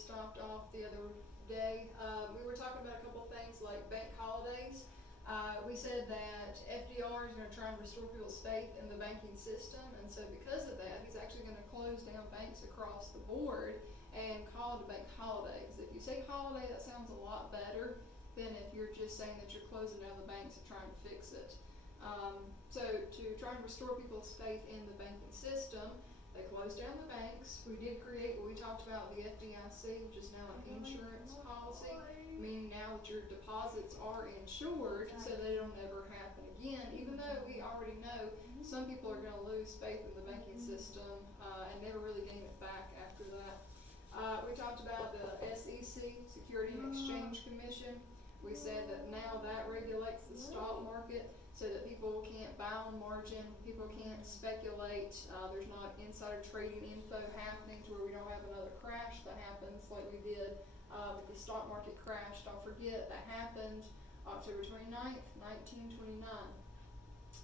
stopped off the other day. We were talking about a couple things like bank holidays. We said that FDR is going to try and restore people's faith in the banking system, and so because of that, he's actually going to close down banks across the board and call it a bank holiday. Because if you say holiday, that sounds a lot better than if you're just saying that you're closing down the banks and trying to fix it. So to try and restore people's faith in the banking system, they closed down the banks. We did create what we talked about, the FDIC, which is now an insurance policy, meaning now that your deposits are insured so they don't ever happen again, even though we already know some people are going to lose faith in the banking system and never really gain it back after that. We talked about the SEC, Security and Exchange Commission. We said that now that regulates the stock market so that people can't buy on margin, people can't speculate, there's not insider trading info happening to where we don't have another crash that happens like we did with the stock market crash. Don't forget that happened October 29th, 1929.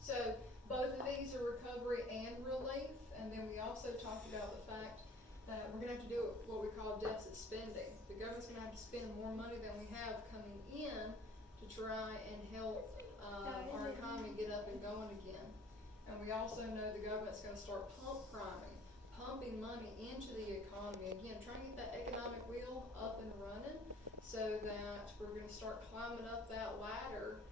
So both of these are recovery and relief, and then we also talked about the fact that we're going to have to do what we call deficit spending. The government's going to have to spend more money than we have coming in to try and help our economy get up and going again. And we also know the government's going to start pumping money into the economy again, trying to get that economic wheel up and running so that we're going to start climbing up that ladder,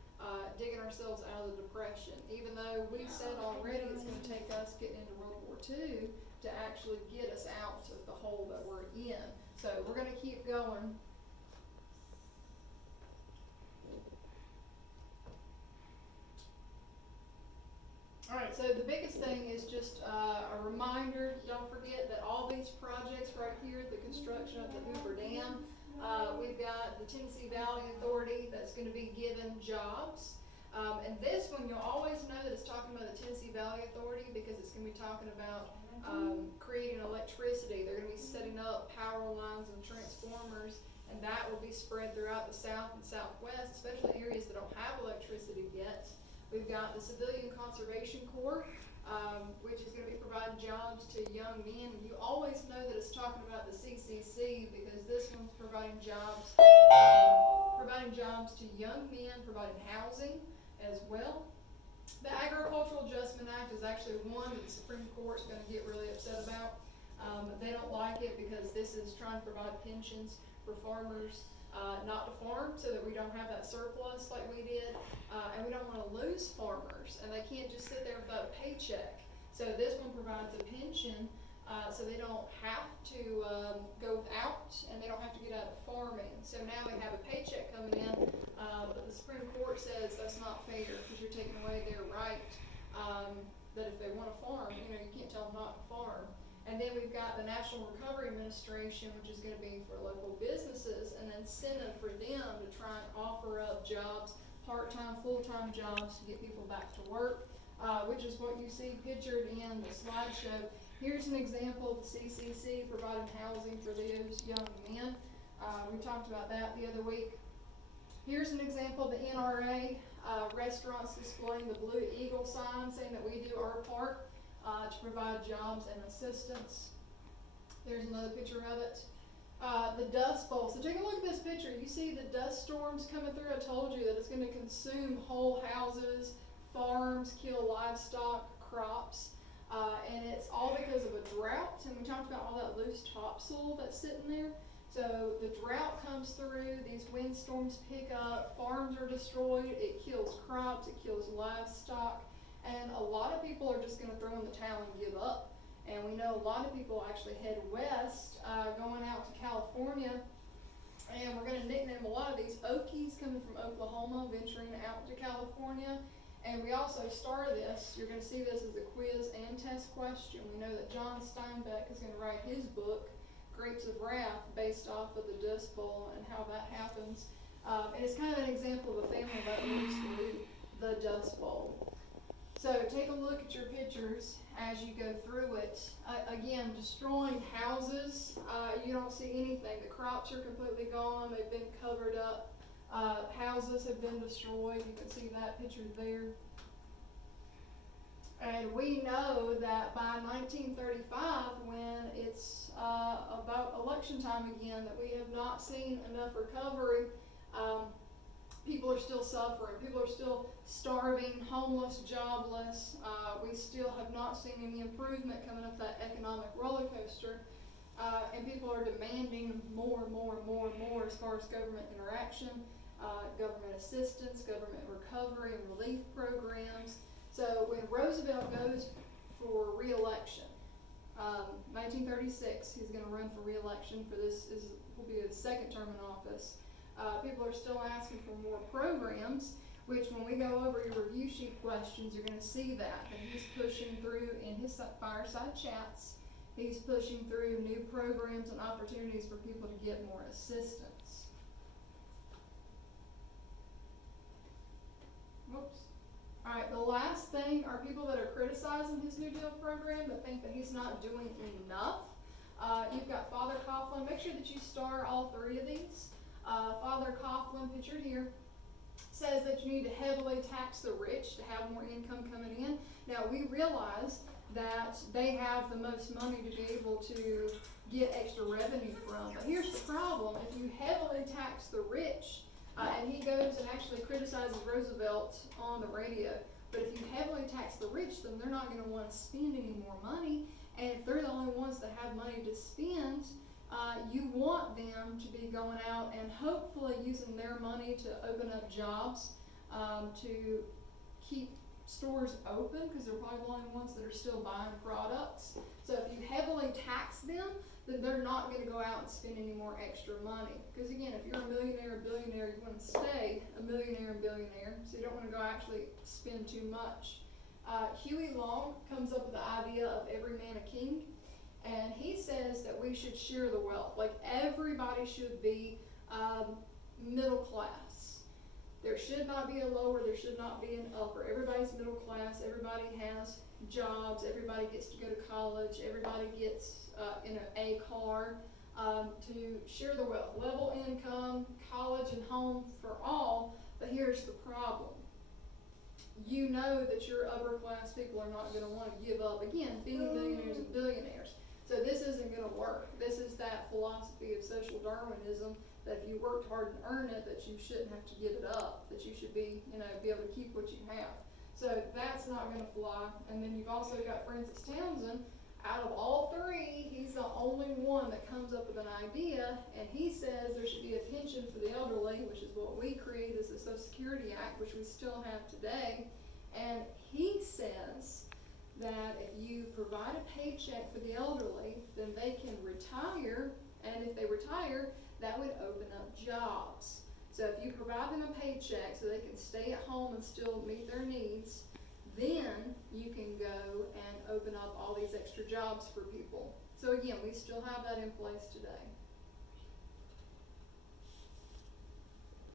digging ourselves out of the depression. Even though we said already it's going to take us getting into World War II to actually get us out of the hole that we're in. So we're going to keep going. Alright, so the biggest thing is just a reminder, don't forget that all these projects right here, the construction of the Hoover Dam, we've got the Tennessee Valley Authority that's going to be given jobs. And this one, you'll always know that it's talking about the Tennessee Valley Authority because it's going to be talking about creating electricity. They're going to be setting up power lines and transformers, and that will be spread throughout the South and Southwest, especially areas that don't have electricity yet. We've got the Civilian Conservation Corps, which is going to be providing jobs to young men. And you always know that it's talking about the CCC because this one's providing jobs to young men, providing housing as well. The Agricultural Adjustment Act is actually one that the Supreme Court is going to get really upset about. They don't like it because this is trying to provide pensions for farmers not to farm so that we don't have that surplus like we did, and we don't want to lose farmers, and they can't just sit there without a paycheck. So this one provides a pension so they don't have to go without, and they don't have to get out of farming. So now they have a paycheck coming in, but the Supreme Court says that's not fair because you're taking away their right that if they want to farm, you can't tell them not to farm. And then we've got the National Recovery Administration, which is going to be for local businesses, and an incentive for them to try and offer up jobs, part-time, full-time jobs to get people back to work, which is what you see pictured in the slideshow. Here's an example of the CCC providing housing for those young men. We talked about that the other week. Here's an example of the NRA, restaurants displaying the Blue Eagle sign saying that we do our part to provide jobs and assistance. There's another picture of it. The Dust Bowl. So take a look at this picture. You see the dust storms coming through. I told you that it's going to consume whole houses, farms, kill livestock, crops, and it's all because of a drought. And we talked about all that loose topsoil that's sitting there. So the drought comes through, these windstorms pick up, farms are destroyed, it kills crops, it kills livestock. And a lot of people are just going to throw in the towel and give up. And we know a lot of people actually head west, going out to California. And we're going to nickname a lot of these Okies coming from Oklahoma, venturing out to California. And we also started this, you're going to see this as a quiz and test question. We know that John Steinbeck is going to write his book, Grapes of Wrath, based off of the Dust Bowl and how that happens. And it's kind of an example of a family that lives through the Dust Bowl. So take a look at your pictures as you go through it. Again, destroying houses, you don't see anything. The crops are completely gone. They've been covered up. Houses have been destroyed. You can see that picture there. And we know that by 1935, when it's about election time again, that we have not seen enough recovery. People are still suffering. People are still starving, homeless, jobless. We still have not seen any improvement coming up that economic roller coaster. And people are demanding more and more and more and more as far as government interaction, government assistance, government recovery and relief programs. So when Roosevelt goes for re-election, 1936, he's going to run for re-election for will be his second term in office. People are still asking for more programs, which when we go over your review sheet questions, you're going to see that he's pushing through in his fireside chats. He's pushing through new programs and opportunities for people to get more assistance. Whoops. All right, the last thing are people that are criticizing his New Deal program, that think that he's not doing enough. You've got Father Coughlin. Make sure that you star all three of these. Father Coughlin, pictured here, says that you need to heavily tax the rich to have more income coming in. Now, we realize that they have the most money to be able to get extra revenue from. But here's the problem. If you heavily tax the rich, and he goes and actually criticizes Roosevelt on the radio, but if you heavily tax the rich, then they're not going to want to spend any more money. And if they're the only ones that have money to spend, you want them to be going out and hopefully using their money to open up jobs, to keep stores open, because they're probably the only ones that are still buying products. So if you heavily tax them, then they're not going to go out and spend any more extra money. Because again, if you're a millionaire or billionaire, you want to stay a millionaire and billionaire, so you don't want to go actually spend too much. Huey Long comes up with the idea of every man a king, and he says that we should share the wealth. Like, everybody should be middle class. There should not be a lower, there should not be an upper. Everybody's middle class, everybody has jobs, everybody gets to go to college, everybody gets in an A car, to share the wealth. Level income, college and home for all, but here's the problem. You know that your upper class people are not going to want to give up, again, being millionaires and billionaires. So this isn't going to work. This is that philosophy of social Darwinism, that if you worked hard and earned it, that you shouldn't have to give it up, that you should be able to keep what you have. So that's not going to fly. And then you've also got Francis Townsend. Out of all three, he's the only one that comes up with an idea, and he says there should be a pension for the elderly, which is what we created as the Social Security Act, which we still have today. And he says that if you provide a paycheck for the elderly, then they can retire, and if they retire, that would open up jobs. So if you provide them a paycheck so they can stay at home and still meet their needs, then you can go and open up all these extra jobs for people. So again, we still have that in place today.